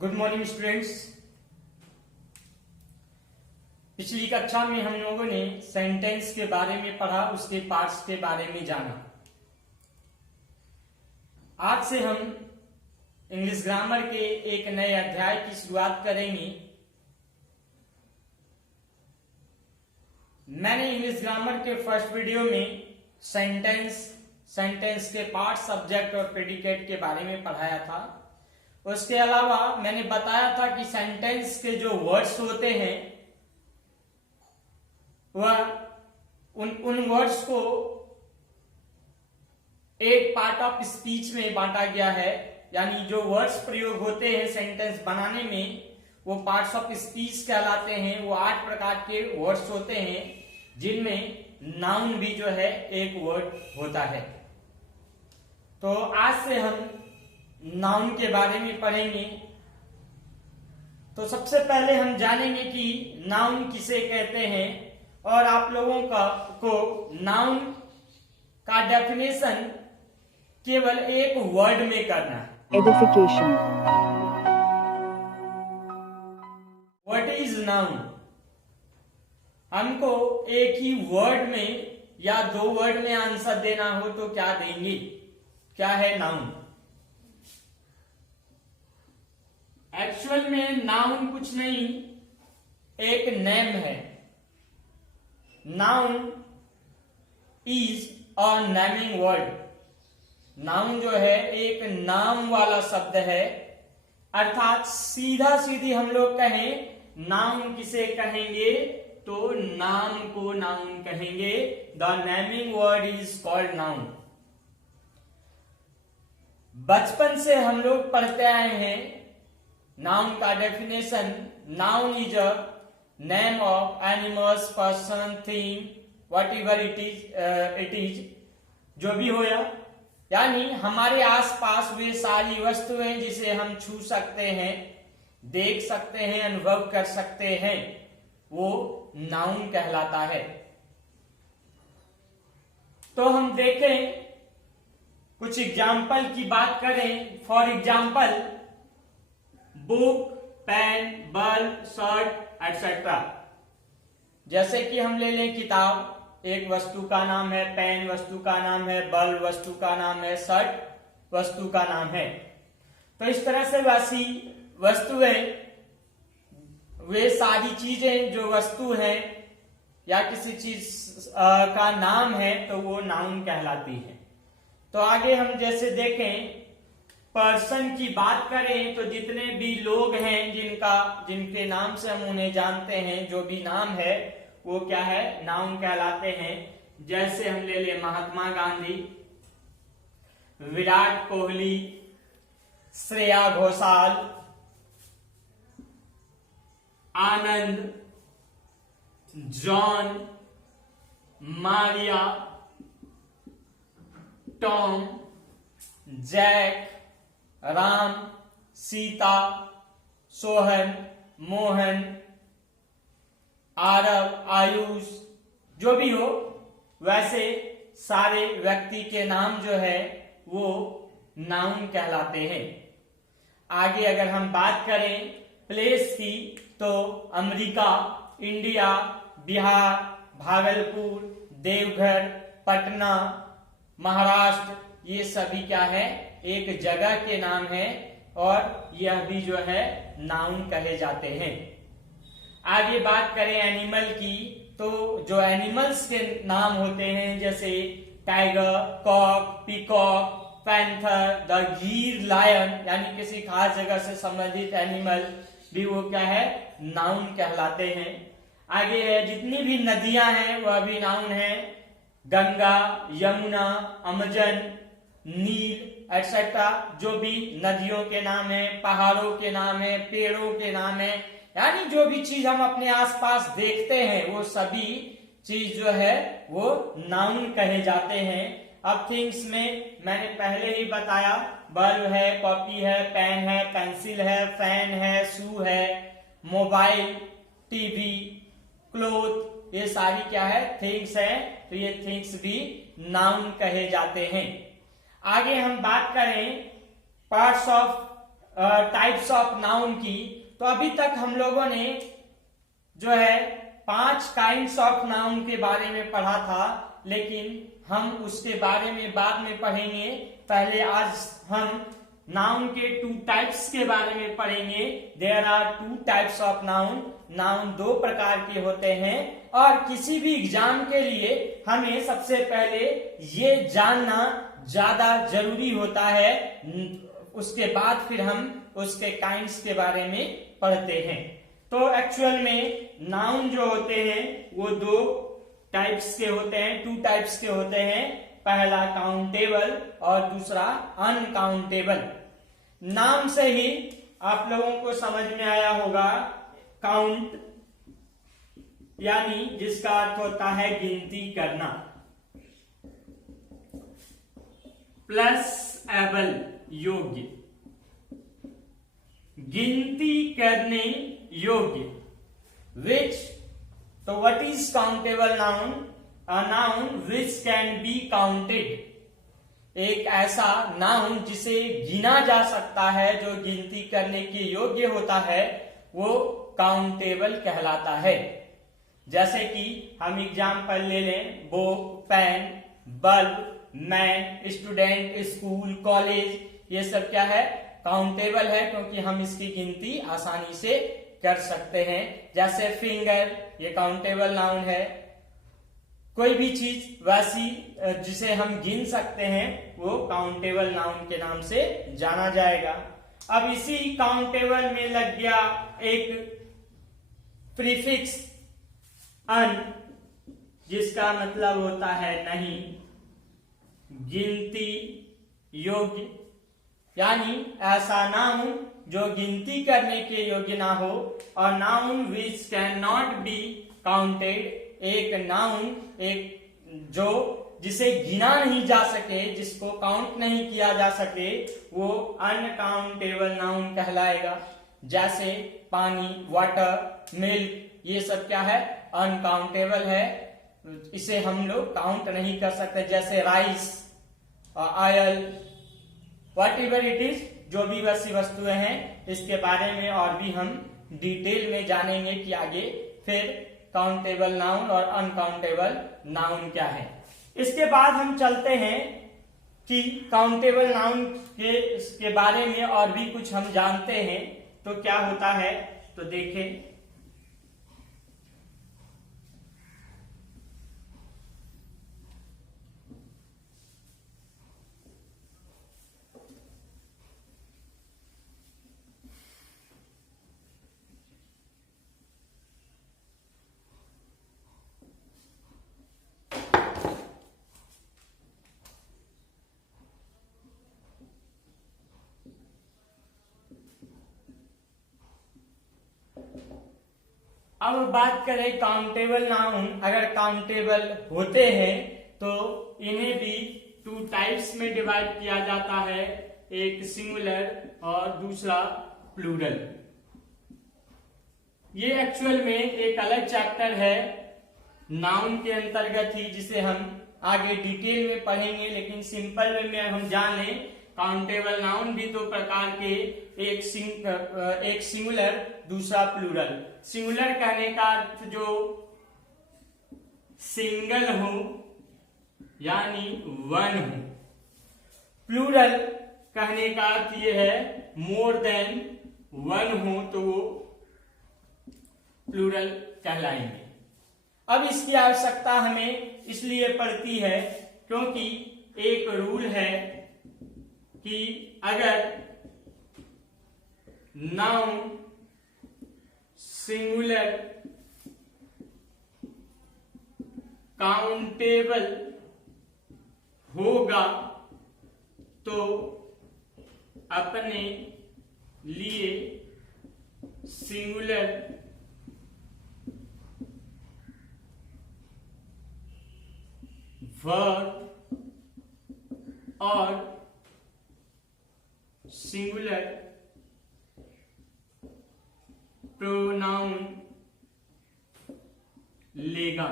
Good morning students. पिछली कक्षा में हम लोगों ने सेंटेंस के बारे में पढ़ा, उसके पार्ट्स के बारे में जाना। आज से हम इंग्लिश ग्रामर के एक नए अध्याय की शुरुआत करेंगे। मैंने इंग्लिश ग्रामर के फर्स्ट वीडियो में सेंटेंस के पार्ट, सब्जेक्ट और प्रेडिकेट के बारे में पढ़ाया था। उसके अलावा मैंने बताया था कि सेंटेंस के जो वर्ड्स होते हैं वह उन वर्ड्स को एक पार्ट ऑफ स्पीच में बांटा गया है, यानी जो वर्ड्स प्रयोग होते हैं सेंटेंस बनाने में वो पार्ट्स ऑफ स्पीच कहलाते हैं। वो 8 प्रकार के वर्ड्स होते हैं जिनमें नाउन भी जो है एक वर्ड होता है। तो आज से हम नाउन के बारे में पढ़ेंगे। तो सबसे पहले हम जानेंगे कि नाउन किसे कहते हैं और आप लोगों को नाउन का डेफिनेशन केवल एक वर्ड में करना है। एडिफिकेशन। What is noun? हमको एक ही वर्ड में या 2 वर्ड में आंसर देना हो तो क्या देंगे? क्या है नाउन? एक्चुअल में नाउन कुछ नहीं, एक नेम है। Noun is a naming word. Noun जो है एक नाम वाला शब्द है, अर्थात सीधा सीधी हम लोग कहें नाउन किसे कहेंगे तो नाम को नाउन कहेंगे। The naming word is called noun. बचपन से हम लोग पढ़ते आए हैं नाउन का definition. Noun is a name of animals, person, thing, what ever it is, जो भी हो, यानी हमारे आसपास वे सारी वस्तुएं जिसे हम छू सकते हैं, देख सकते हैं, अनुभव कर सकते हैं, वो नाउन कहलाता है। तो हम देखें, कुछ एग्जाम्पल की बात करें। For example book, pen, bulb, shirt etcetera. जैसे कि हम ले लें किताब, एक वस्तु का नाम है, पेन वस्तु का नाम है, बल्ब वस्तु का नाम है, शर्ट वस्तु का नाम है। तो इस तरह से वस्तुएं, वे सारी चीजें जो वस्तु हैं या किसी चीज का नाम है तो वो नाउन कहलाती है। तो आगे हम जैसे देखें, पर्सन की बात करें तो जितने भी लोग हैं जिनके नाम से हम उन्हें जानते हैं, जो भी नाम है वो क्या है, नाउन कहलाते हैं। जैसे हम ले ले Mahatma Gandhi, Virat Kohli, Shreya Ghoshal, Anand, John, Maria, Tom, Jack, Ram, Sita, Sohan, Mohan, Aarav, Ayush, जो भी हो, वैसे सारे व्यक्ति के नाम जो है वो नाउन कहलाते हैं। आगे अगर हम बात करें प्लेस की तो अमेरिका, इंडिया, बिहार, भागलपुर, देवघर, पटना, महाराष्ट्र, ये सभी क्या है, एक जगह के नाम है और यह भी जो है नाउन कहे जाते हैं। आगे बात करें एनिमल की तो जो एनिमल्स के नाम होते हैं जैसे tiger, cock, peacock, panther, the Gir, lion, यानी किसी खास जगह से संबंधित एनिमल भी वो क्या है, नाउन कहलाते हैं। आगे है जितनी भी नदियां हैं वह भी नाउन है। गंगा, यमुना, अमेजन, नील एटसेट्रा, जो भी नदियों के नाम है, पहाड़ों के नाम है, पेड़ों के नाम है, यानी जो भी चीज हम अपने आसपास देखते हैं वो सभी चीज जो है वो नाउन कहे जाते हैं। अब थिंग्स में मैंने पहले ही बताया, बल्ब है, कॉपी है, पेन है, पेंसिल है, फैन है, शू है, मोबाइल, टीवी, क्लोथ, ये सारी क्या है, थिंग्स है। तो ये थिंग्स भी नाउन कहे जाते हैं। आगे हम बात करें parts of types of noun की, तो अभी तक हम लोगों ने जो है 5 काइंड्स ऑफ नाउन के बारे में पढ़ा था, लेकिन हम उसके बारे में बाद में पढ़ेंगे। पहले आज हम नाउन के 2 टाइप्स के बारे में पढ़ेंगे। There are 2 types of noun. Noun 2 प्रकार के होते हैं, और किसी भी एग्जाम के लिए हमें सबसे पहले ये जानना ज्यादा जरूरी होता है, उसके बाद फिर हम उसके काइंड्स के बारे में पढ़ते हैं। तो एक्चुअल में नाउन जो होते हैं वो 2 टाइप्स के होते हैं, 2 टाइप्स के होते हैं। पहला काउंटेबल और दूसरा अनकाउंटेबल। नाम से ही आप लोगों को समझ में आया होगा, काउंट यानी जिसका अर्थ होता है गिनती करना, प्लस एबल योग्य, गिनती करने योग्य। विच, तो what is countable noun? A noun which can be counted, एक ऐसा नाउन जिसे गिना जा सकता है, जो गिनती करने के योग्य होता है, वो काउंटेबल कहलाता है। जैसे कि हम एग्जाम्पल ले लें, book, pen, bulb, man, student, school, college, ये सब क्या है? काउंटेबल है, क्योंकि हम इसकी गिनती आसानी से कर सकते हैं। जैसे फिंगर, ये काउंटेबल नाउन है। कोई भी चीज वैसी जिसे हम गिन सकते हैं, वो काउंटेबल नाउन के नाम से जाना जाएगा। अब इसी काउंटेबल में लग गया एक प्रीफिक्स अन, जिसका मतलब होता है नहीं, गिनती योग्य, यानी ऐसा नाउन जो गिनती करने के योग्य ना हो। और noun which can not be counted, एक नाउन, एक जो जिसे गिना नहीं जा सके, जिसको काउंट नहीं किया जा सके, वो अनकाउंटेबल नाउन कहलाएगा। जैसे पानी, वाटर, मिल्क, ये सब क्या है? अनकाउंटेबल है, इसे हम लोग काउंट नहीं कर सकते। जैसे rice, oil, what ever it is, जो भी वैसी वस्तुएं हैं, इसके बारे में और भी हम डिटेल में जानेंगे कि आगे फिर काउंटेबल नाउन और अनकाउंटेबल नाउन क्या है। इसके बाद हम चलते हैं कि काउंटेबल नाउन के बारे में और भी कुछ हम जानते हैं, तो क्या होता है, तो देखें। अब बात करें काउंटेबल नाउन, अगर काउंटेबल होते हैं तो इन्हें भी 2 टाइप्स में डिवाइड किया जाता है, एक सिंगुलर और दूसरा प्लूरल। ये एक्चुअल में एक अलग चैप्टर है नाउन के अंतर्गत ही, जिसे हम आगे डिटेल में पढ़ेंगे, लेकिन सिंपल वे में हम जान लें। काउंटेबल नाउन भी 2 प्रकार के, एक सिंगुलर, दूसरा प्लूरल। सिंगुलर कहने का अर्थ जो सिंगल हो, यानी 1 हो। प्लूरल कहने का अर्थ ये है मोर देन 1 हो, तो वो प्लूरल कहलाएंगे। अब इसकी आवश्यकता हमें इसलिए पड़ती है क्योंकि एक रूल है कि अगर नाउन सिंगुलर काउंटेबल होगा तो अपने लिए सिंगुलर वर्ब और सिंगुलर प्रोनाउन लेगा।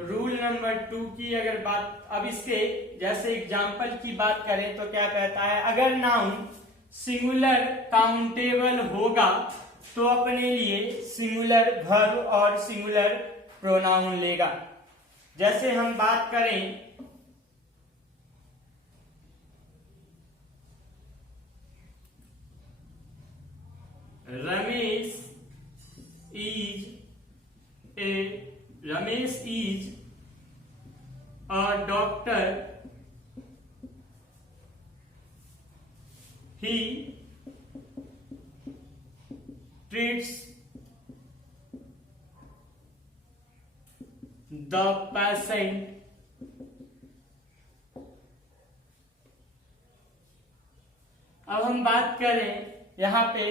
रूल नंबर 2 की अगर बात, अब इसके जैसे एग्जाम्पल की बात करें तो क्या कहता है, अगर नाउन सिंगुलर काउंटेबल होगा तो अपने लिए सिंगुलर वर्ब और सिंगुलर प्रोनाउन लेगा। जैसे हम बात करें Ramesh is a doctor. He treats the patient. अब हम बात करें यहाँ पे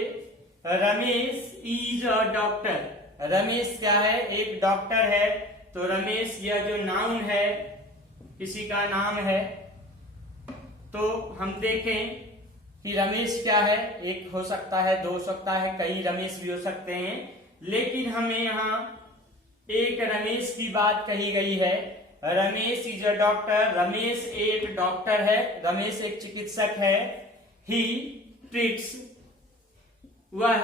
Ramesh is a doctor. Ramesh क्या है, एक डॉक्टर है। तो रमेश यह जो नाउन है किसी का नाम है, तो हम देखें कि रमेश क्या है, एक हो सकता है, दो हो सकता है, कई रमेश भी हो सकते हैं, लेकिन हमें यहाँ एक रमेश की बात कही गई है। Ramesh is a doctor, Ramesh एक डॉक्टर है, रमेश एक चिकित्सक है। ही ट्रीट्स, वह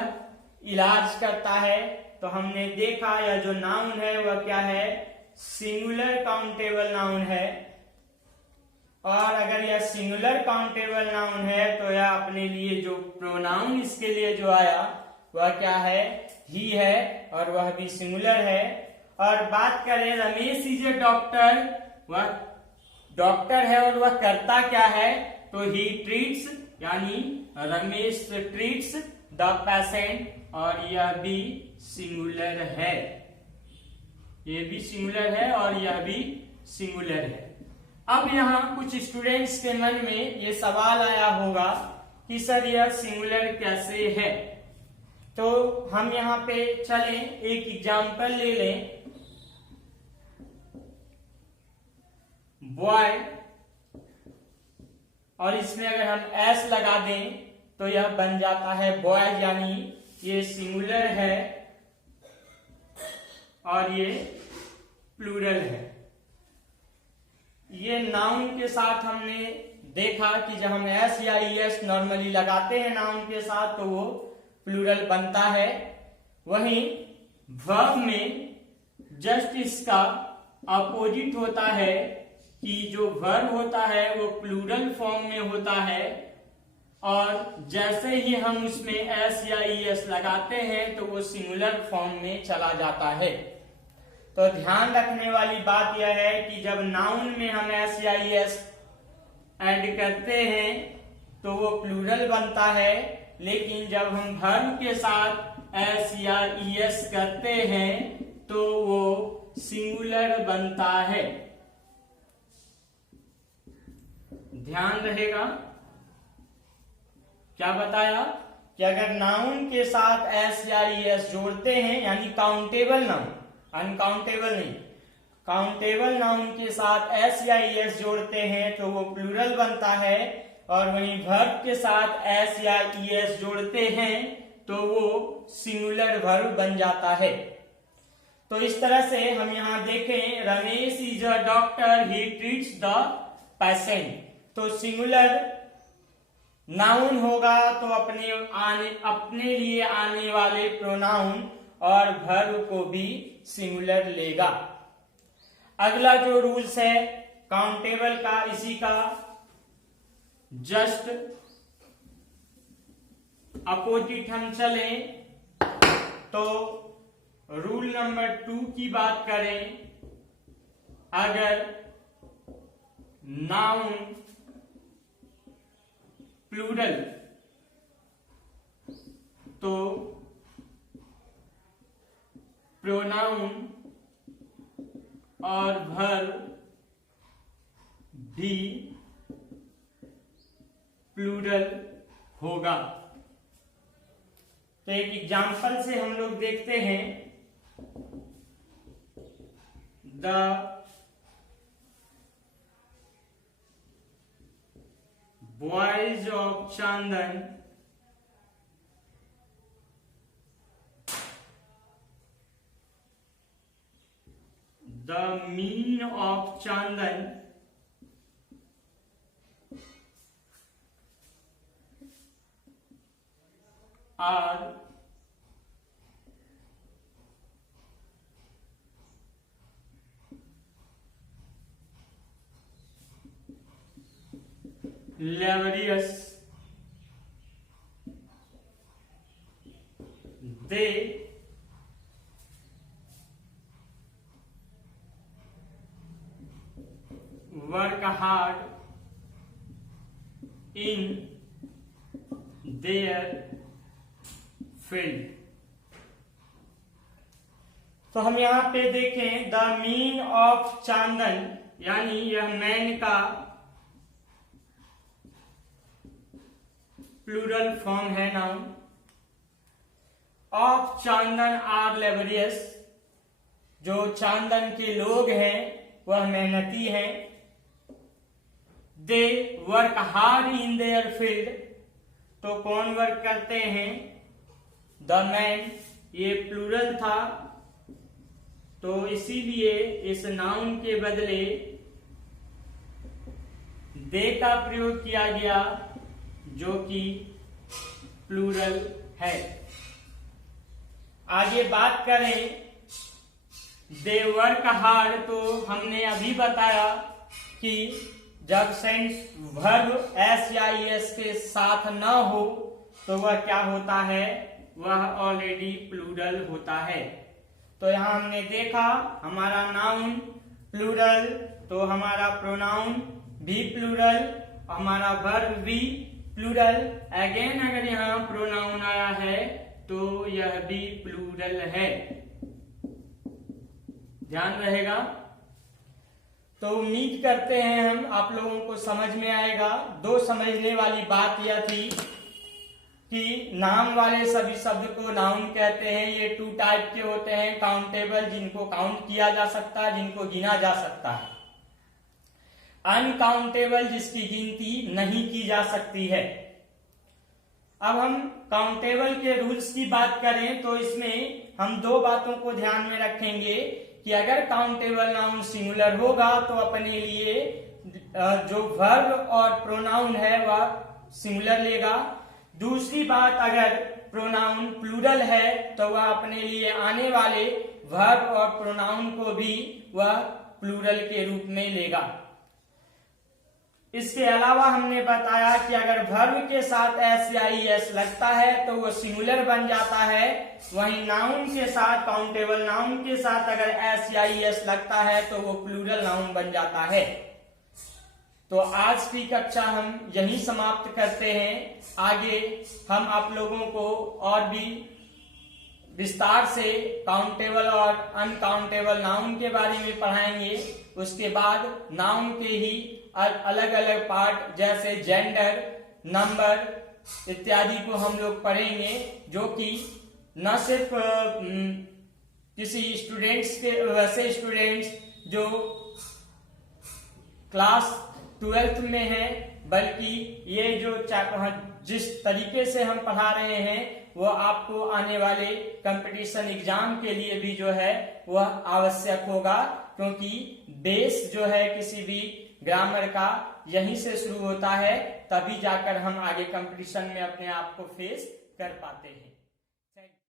इलाज करता है। तो हमने देखा यह जो नाउन है वह क्या है, सिंगुलर काउंटेबल नाउन है। और अगर यह सिंगुलर काउंटेबल नाउन है तो यह अपने लिए जो प्रोनाउन इसके लिए जो आया वह क्या है, ही है, और वह भी सिंगुलर है। और बात करें रमेश इज ए डॉक्टर, वह डॉक्टर है और वह करता क्या है, तो ही ट्रीट्स, यानी रमेश ट्रीट्स द पेशेंट, और यह भी सिंगुलर है, ये भी सिंगुलर है और यह भी सिंगुलर है। अब यहाँ कुछ स्टूडेंट्स के मन में ये सवाल आया होगा कि सर यह सिंगुलर कैसे है। तो हम यहाँ पे चलें एक एग्जाम्पल ले लें। बॉय, और इसमें अगर हम एस लगा दें तो यह बन जाता है बॉयज, यानी ये सिंगुलर है और ये प्लूरल है। ये नाउन के साथ हमने देखा कि जब हम एस या ईएस नॉर्मली लगाते हैं नाउन के साथ तो वो प्लूरल बनता है। वहीं वर्ब में जस्ट इसका अपोजिट होता है कि जो वर्ब होता है वो प्लूरल फॉर्म में होता है, और जैसे ही हम उसमें एस या ईएस लगाते हैं तो वो सिंगुलर फॉर्म में चला जाता है। तो ध्यान रखने वाली बात यह है कि जब नाउन में हम एस या ईएस ऐड करते हैं तो वो प्लूरल बनता है, लेकिन जब हम वर्ब के साथ एस या ईएस करते हैं तो वो सिंगुलर बनता है। ध्यान रहेगा, क्या बताया कि अगर नाउन के साथ एस या ईएस जोड़ते हैं, यानी काउंटेबल नाउन, अनकाउंटेबल नहीं, काउंटेबल नाउन के साथ एस या ईएस जोड़ते हैं तो वो प्लूरल बनता है, और वहीं वर्ब के साथ एस या ईएस जोड़ते हैं तो वो सिंगुलर वर्ब बन जाता है। तो इस तरह से हम यहाँ देखें, Ramesh is a doctor, he treats the patient. तो सिंगुलर नाउन होगा तो अपने लिए आने वाले प्रोनाउन और वर्ब को भी सिंगुलर लेगा। अगला जो रूल्स है काउंटेबल का, इसी का जस्ट अपोजिट हम चलें तो रूल नंबर 2 की बात करें, अगर नाउन प्लूरल तो प्रोनाउन और वर्ब भी प्लूरल होगा। तो एक एग्जाम्पल से हम लोग देखते हैं, the boys of Chandan the men of Chandan are laborious. They work hard in their field. तो हम यहाँ पे देखें द मीन ऑफ चांदन, यानी यह मैन का प्लूरल फॉर्म है noun. Of Chandan are laborious, जो चांदन के लोग हैं वह मेहनती हैं। They work hard in their field, तो कौन वर्क करते हैं? द मैन, ये प्लूरल था तो इसीलिए इस नाउन के बदले दे का प्रयोग किया गया, जो कि प्लूरल है। आगे बात करें दे वर्क हार्ड, तो हमने अभी बताया कि जब सेंस वर्ब एस या एस के साथ न हो तो वह क्या होता है? वह ऑलरेडी प्लूरल होता है। तो यहां हमने देखा हमारा नाउन प्लूरल, तो हमारा प्रोनाउन भी प्लूरल, हमारा वर्ब भी प्लूरल। अगेन अगर यहाँ प्रोनाउन आया है तो यह भी प्लूरल है, ध्यान रहेगा। तो उम्मीद करते हैं हम आप लोगों को समझ में आएगा। दो समझने वाली बात यह थी कि नाम वाले सभी शब्द को नाउन कहते हैं। ये टू टाइप के होते हैं, काउंटेबल जिनको काउंट किया जा सकता है, जिनको गिना जा सकता है, अनकाउंटेबल जिसकी गिनती नहीं की जा सकती है। अब हम काउंटेबल के रूल्स की बात करें तो इसमें हम दो बातों को ध्यान में रखेंगे कि अगर काउंटेबल नाउन सिंगुलर होगा तो अपने लिए जो वर्ब और प्रोनाउन है वह सिंगुलर लेगा। दूसरी बात, अगर प्रोनाउन प्लूरल है तो वह अपने लिए आने वाले वर्ब और प्रोनाउन को भी वह प्लूरल के रूप में लेगा। इसके अलावा हमने बताया कि अगर वर्ब के साथ एस या एस लगता है तो वो सिंगुलर बन जाता है, वहीं नाउन के साथ, काउंटेबल नाउन के साथ अगर एस या एस लगता है तो वो प्लूरल नाउन बन जाता है। तो आज की कक्षा हम यहीं समाप्त करते हैं। आगे हम आप लोगों को और भी विस्तार से काउंटेबल और अनकाउंटेबल नाउन के बारे में पढ़ाएंगे। उसके बाद नाउन के ही अलग अलग पार्ट जैसे जेंडर, नंबर इत्यादि को हम लोग पढ़ेंगे, जो कि न सिर्फ किसी स्टूडेंट्स के, वैसे स्टूडेंट्स जो क्लास 12th में है, बल्कि ये जो जिस तरीके से हम पढ़ा रहे हैं वो आपको आने वाले कंपटीशन एग्जाम के लिए भी जो है वह आवश्यक होगा, क्योंकि बेस जो है किसी भी ग्रामर का यहीं से शुरू होता है, तभी जाकर हम आगे कंपटीशन में अपने आप को फेस कर पाते हैं।